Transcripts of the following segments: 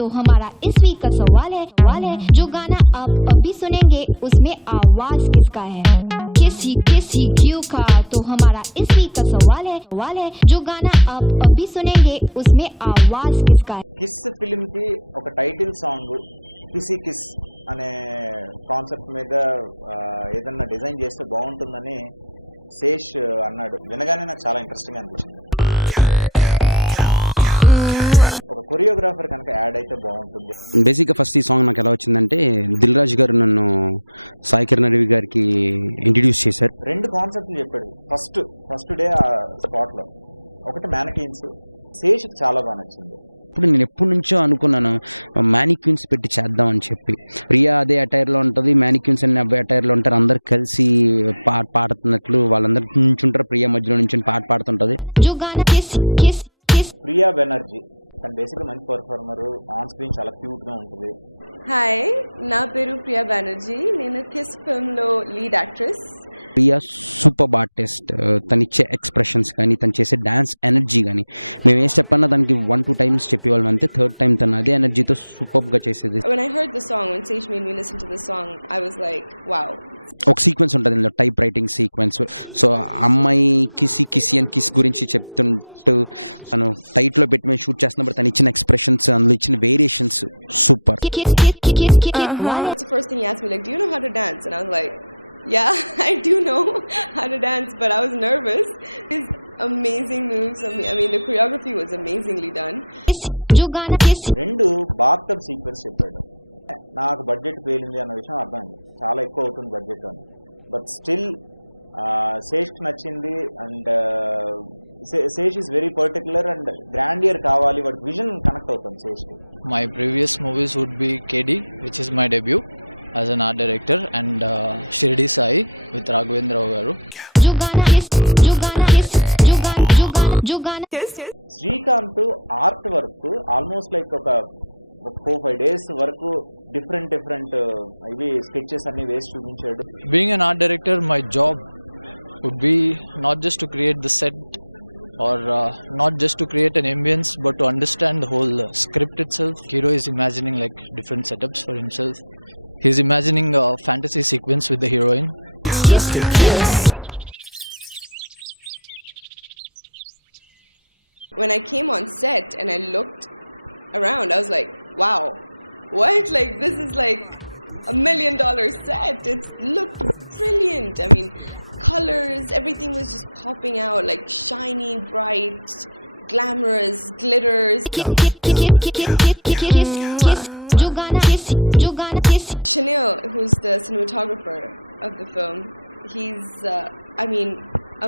तो हमारा इस वीक का सवाल है जो गाना आप अभी सुनेंगे उसमें आवाज किसका है. किसी किसी क्यों का तो हमारा इस वीक का सवाल है जो गाना आप अभी सुनेंगे उसमें आवाज किसका है. కిస్ ఫిల్మ్ కి ఒక టైటిల్ సాంగ్ కిసి కిస్ అనే కాన్సెప్ట్ మీద ఏదన్నా డిజైన్ చేస్తే బాగుంటుందని శేష్ అన్నాడు. వినగానే నాకు చాలా ఇంట్రెస్టింగ్ అనిపించింది. ఒక కొరియోగ్రాఫర్ కనుక యాడ్ అయితే బాగుంటుంది. బేసిక్గా ఫస్ట్ ఈ సాంగ్ నాకు ఎలా వచ్చిందంటే దిల్ రాజు గారు నన్ను సాయికిరణ్ అడివి గారికి ఇంట్రడ్యూస్ చేశారు. 2 కాన్సెప్ట్లు చెప్పాడు ఫస్ట్ డే ఆ స్పాట్ లో. ఒకటి మ్యానకీన్స్, శేష్ చాలా బాగా నచ్చింది. ఇప్పుడు నేను ఎప్పటి నుంచో అనుకున్నాను మ్యానిక్యూన్స్ పెట్టి చేద్దాం అని చెప్పి. ప్రియా అదే అటైర్లో ఉంటుంది, మ్యానిక్యూన్స్ అన్ని అబ్బాయి అటైర్లో ఉంటారు, అందరు కలిసి పాడుతున్నట్లు వాళ్ళందరూ నుంచుంటారు, ప్రియా మధ్యలో నుంచి పాట పాడుతుంటది. ప్రియా బెనర్జీ తను బేసిక్గా మంచి పర్ఫార్మర్, ఆన్ స్క్రీన్ చాలా క్యూట్ గా ఉంటుంది. హాయ్, నా పేరు ప్రియా బానర్జీ, నేను కిస్ ఫిల్మ్ లో lead actress. Priya super artist. తను ఇచ్చే ఎక్స్ప్రెషన్స్ కానీ తను చేసే డాన్స్ ఎనర్జీ కానీ మేము ఏ స్టెప్ అన్నా దానికి 1-2 times చెప్పేవాళ్ళం, అంతే. థర్డ్ టైం తను అదే ఎనర్జీతో సూపర్గా చేసేది. When I heard the song, when Sesh made me listen to the song, I was like, wow. ఒక సీక్వెన్స్ ఉంటుంది ఇందులో, టైప్ రైటింగ్ సీక్వెన్స్. సో అమ్మాయి కిసి కిసి అని కిస్ గురించి చెప్తుంటూ తను టైట్లో పెట్టి మేము షూట్ చేస్తున్నప్పుడు తను ఇచ్చిన ఎక్స్ప్రెషన్స్, అందులో ఇచ్చిన variations super. That's the first thing he asked me, like, do you know how to dance? And I was like, yeah, I do know how to dance, but I was nervous. His amazing moves, I mean, the choreography was amazingly done. 2 bathtub sequence చెప్పాడు. నాకు budget పేలింది అన్న విషయం అర్థమైంది, చాలా ఎక్కువ అవుతుంది budget అని. బట్ స్టిల్ శేష్కి నచ్చింది. And Sesh is very particular and grandeur కావాలి, వాటి విజన్ కనెక్ట్ అవుతుంది శేష్కి. My previous movies would be KD, which is my debut as an art director, and Shirdi Sai with Raghavendra Garu. Srikanth art work almost like ఒక 4-5 days వరకు different ఇవి sketches అన్ని వేసి చూపించాడు. Being an art director, my job would be not just to create the set or not just to create an ambience, but to understand the whole script itself. Hero is imagining like different setups for himself. He's imagining a fantasy sequence with the heroine. When I came on set and I looked around, I was like, wow, what? Like, this is like $1 million set. It looked brilliant. I mean, colors, everything was just popping out, like shiny, bright, glamorous, glitters. Chanel, who's the cinematographer of the film, he's,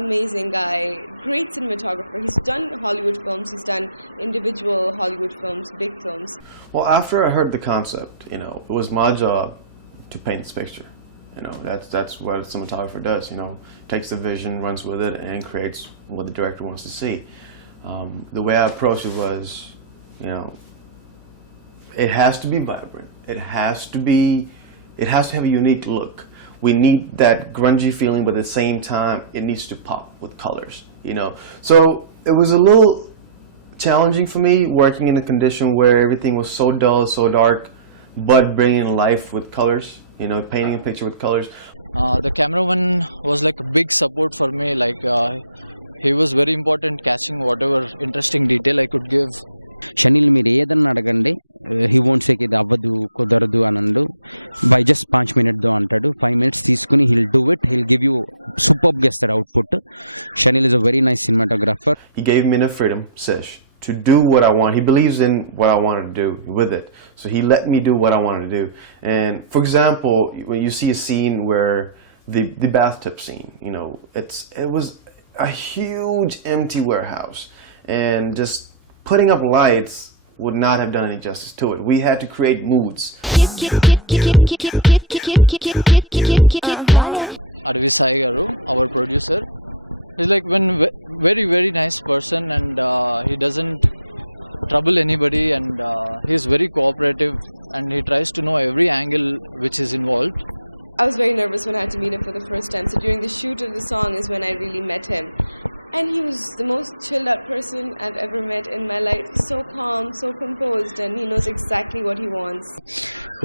amazing guy, great cinematographer. He's done Hollywood films, he's done individual Hollywood films, big films. Well, after I heard the concept, it was my job to paint this picture. That's what a cinematographer does, takes the vision, runs with it, and creates what the director wants to see. The way I approached it was, it has to be vibrant. It has to have a unique look. We need that grungy feeling, but at the same time, it needs to pop with colors, So it was a little challenging for me working in a condition where everything was so dull, so dark, but bringing life with colors, painting a picture with colors. The cameraman was like a big support for me. Like he was very important, catching whatever interesting detail I could give. Chenille మీరు ఏదన్నా అడగండి, he won't sake ఇది అవ్వదు కుదరదు అనండు, by just 5 minutes అంటాడు. 5 minutes తీసుకుని hill do it, hill give you సూపర్గా ఇస్తాడు output. Chenille is a very nice cinematographer. He gave me enough freedom, Sesh, to do what I want. He believes in what I want to do with it, so he let me do what I want to do. And for example, when you see a scene where the bathtub scene, it was a huge empty warehouse, and just putting up lights would not have done any justice to it. We had to create moods. Adivi Sai Garu, our producer, he's like one very very nice person, and he doesn't trouble anybody, and he's very cooperative, and he tries to know every angle which is involved. I was very nervous when I had to meet him for the first time. So during the shoot of the song is when I really met him. And he was the most chilled out person I've ever met in my life. So calm, so composed, and he knows exactly what he wants.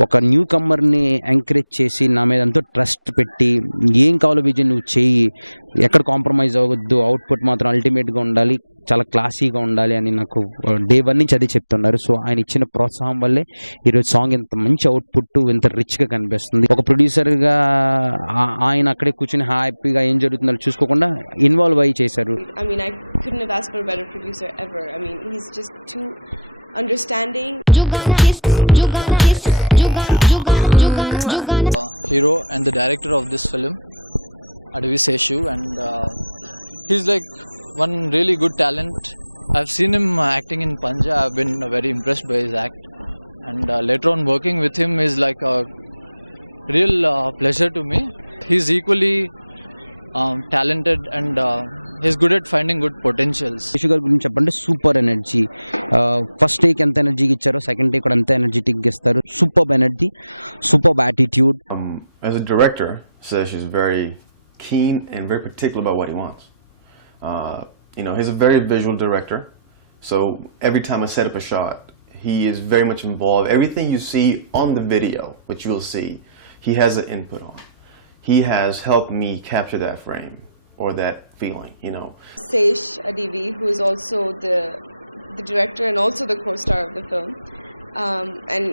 ఒక new కమ్మర్ని encourage చేసి నా మీద ఎంతో trust పెట్టి ఏం కావాలో విజయ్ నువ్వు చెయ్యి, ఎక్కడ కాంప్రమైజ్ అవ్వద్దు, అవుట్పుట్ మాత్రం అల్టిమేట్గా ఉండాలి, చాలా క్లాసీగా ఉండాలి అని నాకు డే 1 నుంచి అది చెప్తున్నారు. సో ఆయన ఇచ్చిన ప్రోత్సాహం వల్లే ఈరోజు సాంగ్ ఇంత మంచి అవుట్పుట్ ఇంత రిచ్గా కనిపిస్తుంది. ఒక ప్రొడ్యూసర్గా ఆయన అక్కడే కూర్చొని హ్యాపీగా ఏం జరుగుతుందో చూసుకోకుండా ఇన్వాల్వ్ అయ్యి చేశారు. I mean, I couldn't have asked for a better producer ever. I mean, he's just too understanding. Hero and the director of this film, Adivi Sesh, and he's like one really good talent. I've seen him acting in Panjaa. I've been very impressed by his act, and later on working with him is like a real pleasure to me. He's equally talented and he's good at finding good potentials. Seshu గారి గురించి చెప్పండి, super energy. First take ఎంత ఎనర్జీకి ఇచ్చారో second take కూడా అంత ఎనర్జెటిక్గా ఇస్తారు. Super energy, super attitude. As a director, Sesh is very keen and very particular about what he wants. He's a very visual director, so every time I set up a shot, he is very much involved. Everything you see on the video, which you'll see, he has an input on. He has helped me capture that frame or that feeling, Sesh Adivi, who is also the director and also the co-star of the film, and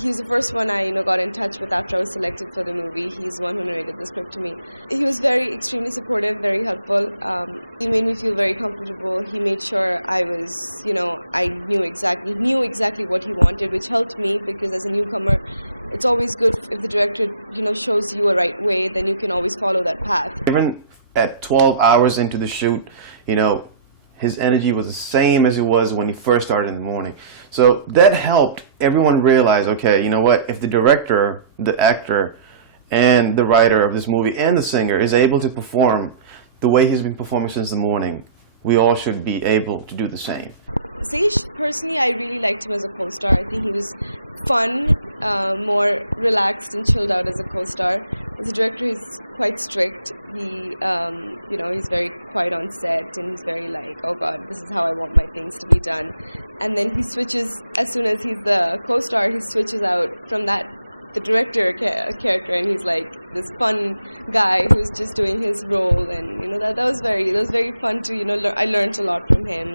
he's the first one I got in touch with after I was selected for the movie. He's the one who narrated the script to me. He was extremely supportive, very helpful. He made me feel very comfortable. He made sure I was, I knew exactly what he wanted, which helped me because as a newcomer, it's always good if the director, shows you a right way, then you can always follow that path. Even at 12 hours into the shoot, his energy was the same as it was when he first started in the morning. So that helped everyone realize, okay, you know what, if the director, the actor, and the writer of this movie and the singer is able to perform the way he's been performing since the morning, we all should be able to do the same. Sesh, personally, I really liked him as a co-star. I think he was fun, more relaxed and chilled out as a co-star. As a director, he's quite strict. He's very quiet on set and he's very like, oh God, this is how I want my things to be done. And then he switches, as soon as he's the co-star, he switches out from the director character, and he's like this fun guy who's just doing his role, and that was very fun to I learned a lot from him.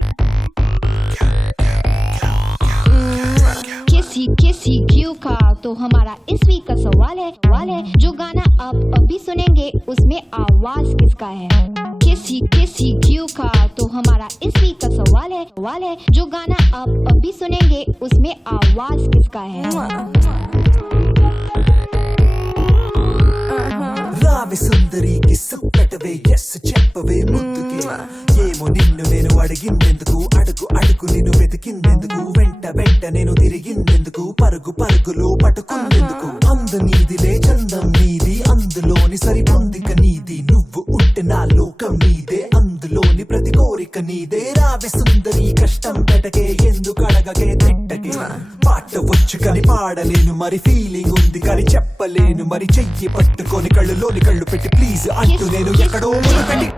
किसी क्यों का तो हमारा इस week का सवाल है जो गाना आप अभी सुनेंगे उसमें आवाज किसका है. किसी क्यों का तो हमारा इस वीक का सवाल है जो गाना आप अभी सुनेंगे उसमें आवाज किसका है. రావి సుందరికి సుప్పటవే ఎస్ చెప్పవే ముద్దుకే ఏమో నిన్ను నేను అడిగిందెందుకు అడుగు నేను వెతికిందెందుకు వెంట నేను తిరిగిందెందుకు పరుగులో పట్టుకుందెందుకు అందు నీదిలే చందం నీది అందులోని సరిపొందిక నీది నువ్వు ఉంటే నా లోకం నీదే అందులోని ప్రతి కోరిక నీదే రావి సుందరి కష్టం పెట్టకే ఎందుకు అడగకే తిట్టకే పాట వచ్చు కని పాడలేను మరి ఫీలింగ్ ఉంది కానీ చెప్పలేను మరి చెయ్యి పట్టుకొని కళ్ళులోని కళ్ళు పెట్టి ప్లీజ్ అంటూ నేను ఎక్కడో మునకండి.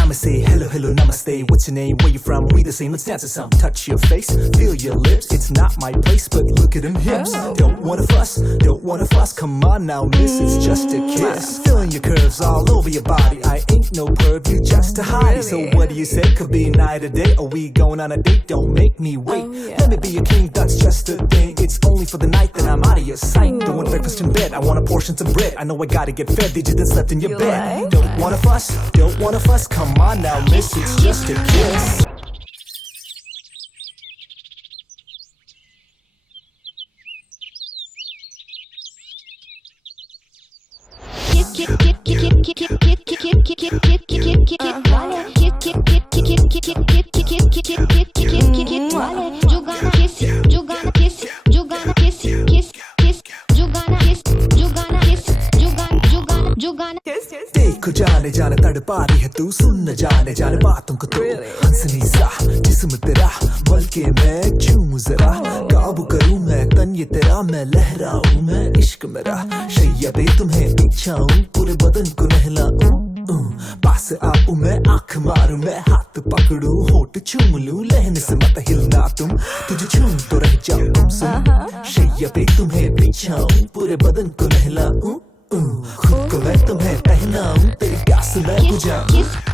I'ma say hello, namaste. What's your name? Where you from? We the same. Let's dance to some. Touch your face, feel your lips. It's not my place, but look at them hips. Don't wanna fuss. Come on now, miss. It's just a kiss. Feeling your curves all over your body. I ain't no perv, you just a hottie. So what do you say? Could be a night or day. Are we going on a date? Don't make me wait. Let me be a king. That's just a thing. It's only for the night, then I'm out of your sight. Don't want breakfast in bed. I want a portion of bread. I know I gotta get fed. Did you just slept in your bed? Don't wanna fuss. Come on now, miss, it's just a kiss. जो गाना जाने जाने तड़पा रही है तू, सुन न जाने जाने बातों को तो हंसनी सा जिस्म तेरा, बल्कि मैं झूम जरा, काबू करूं मैं तन ये तेरा, मैं लहराऊं मैं इश्क मेरा, शैया पे तुम्हें बिछाऊं पूरे बदन को नहलाऊं, पास आऊं मैं आंख मारूं मैं हाथ पकड़ूं होठ चूम लूं, लहने से मत हिलना तुम, तुझे छूं तो रह जाऊं सुन, शैया पे तुम्हें बिछाऊं पूरे बदन को नहलाऊं, खुद को मैं तुम्हें पहनाऊं, तेरे प्यास मैं बुझाऊं।